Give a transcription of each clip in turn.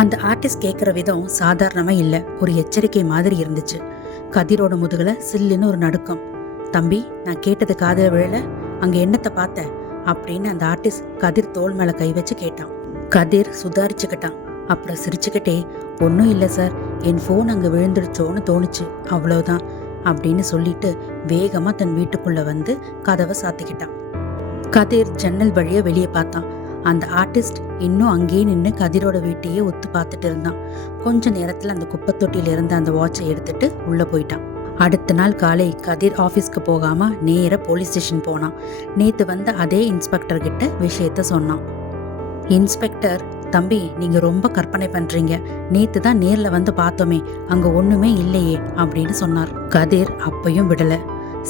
அந்த ஆர்டிஸ்ட் கேட்குற விதம் சாதாரணமாக இல்லை, ஒரு எச்சரிக்கை மாதிரி இருந்துச்சு. கதிரோட முதுகில் சில்லுன்னு ஒரு நடுக்கம். தம்பி, நான் கேட்டது காதில் விழல, அங்கே என்னத்தை பார்த்த அப்படின்னு அந்த ஆர்டிஸ்ட் கதிர் தோள் மேலே கை வச்சு கேட்டான். கதிர் சுதாரிச்சுக்கிட்டான். அப்புறம் சிரிச்சுக்கிட்டே, ஒன்றும் இல்லை சார், என் ஃபோன் அங்கே விழுந்துடுச்சோன்னு தோணுச்சு, அவ்வளோதான் அப்படின்னு சொல்லிட்டு வேகமாக தன் வீட்டுக்குள்ளே வந்து கதவை சாத்திக்கிட்டான். கதிர் ஜன்னல் வழியாக வெளியே பார்த்தான். அந்த ஆர்டிஸ்ட் இன்னும் அங்கேயே நின்று கதிரோட வீட்டையே ஒத்து பார்த்துட்டு இருந்தான். கொஞ்ச நேரத்தில் அந்த குப்பை தொட்டியில் இருந்த அந்த வாட்சை எடுத்துட்டு உள்ளே போயிட்டான். அடுத்த நாள் காலை கதிர் ஆஃபீஸ்க்கு போகாமல் நேராக போலீஸ் ஸ்டேஷன் போனான். நேற்று வந்த அதே இன்ஸ்பெக்டர் கிட்ட விஷயத்த சொன்னான். இன்ஸ்பெக்டர், தம்பி, நீங்கள் ரொம்ப கற்பனை பண்ணுறீங்க, நேற்று தான் நேரில் வந்து பார்த்தோமே, அங்கே ஒன்றுமே இல்லையே அப்படின்னு சொன்னார். கதிர் அப்பையும் விடலை.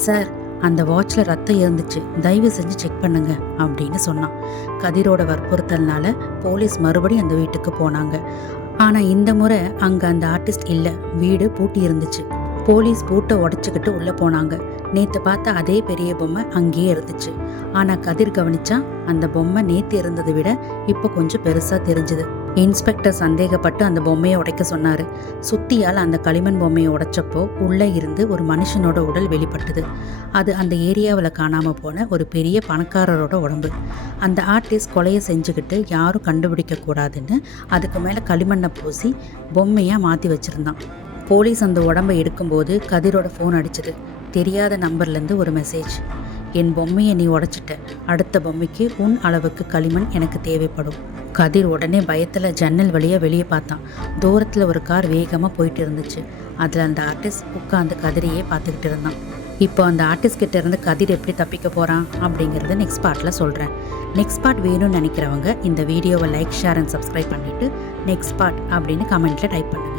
சார், அந்த வாட்சில் ரத்தம் இருந்துச்சு, தயவு செஞ்சு செக் பண்ணுங்க அப்படின்னு சொன்னான். கதிரோட வற்புறுத்தல்னால போலீஸ் மறுபடியும் அந்த வீட்டுக்கு போனாங்க. ஆனால் இந்த முறை அங்கே அந்த ஆர்டிஸ்ட் இல்லை, வீடு பூட்டி இருந்துச்சு. போலீஸ் பூட்டை உடச்சிக்கிட்டு உள்ளே போனாங்க. நேற்று பார்த்த அதே பெரிய பொம்மை அங்கேயே இருந்துச்சு. ஆனால் கதிர் கவனிச்சா அந்த பொம்மை நேற்று இருந்ததை விட இப்போ கொஞ்சம் பெருசாக தெரிஞ்சுது. இன்ஸ்பெக்டர் சந்தேகப்பட்டு அந்த பொம்மையை உடைக்க சொன்னார். சுத்தியால் அந்த களிமண் பொம்மையை உடைச்சப்போ உள்ளே இருந்து ஒரு மனுஷனோட உடல் வெளிப்பட்டது. அது அந்த ஏரியாவில் காணாமல் போன ஒரு பெரிய பணக்காரரோட உடம்பு. அந்த ஆர்டிஸ்ட் கொலையை செஞ்சுக்கிட்டு யாரும் கண்டுபிடிக்க கூடாதுன்னு அதுக்கு மேலே களிமண்ணை பூசி பொம்மையாக மாற்றி வச்சுருந்தான். போலீஸ் அந்த உடம்பை எடுக்கும்போது கதிரோட ஃபோன் அடிச்சது. தெரியாத நம்பர்லேருந்து ஒரு மெசேஜ். என் பொம்மையை நீ உடைச்சிட்ட, அடுத்த பொம்மைக்கு உன் அளவுக்கு களிமண் எனக்கு தேவைப்படும். கதிர் உடனே பயத்தில் ஜன்னல் வழியாக வெளியே பார்த்தான். தூரத்தில் ஒரு கார் வேகமாக போயிட்டு இருந்துச்சு. அதில் அந்த ஆர்டிஸ்ட் உட்காந்து கதிரையே பார்த்துக்கிட்டு இருந்தான். இப்போ அந்த ஆர்டிஸ்ட் கிட்ட இருந்து கதிர் எப்படி தப்பிக்க போகிறான் அப்படிங்கிறத நெக்ஸ்ட் பார்ட்டில் சொல்கிறேன். நெக்ஸ்ட் பார்ட் வேணும்னு நினைக்கிறவங்க இந்த வீடியோவை லைக், ஷேர் அண்ட் சப்ஸ்கிரைப் பண்ணிவிட்டு நெக்ஸ்ட் பார்ட் அப்படின்னு கமெண்ட்டில் டைப் பண்ணுங்கள்.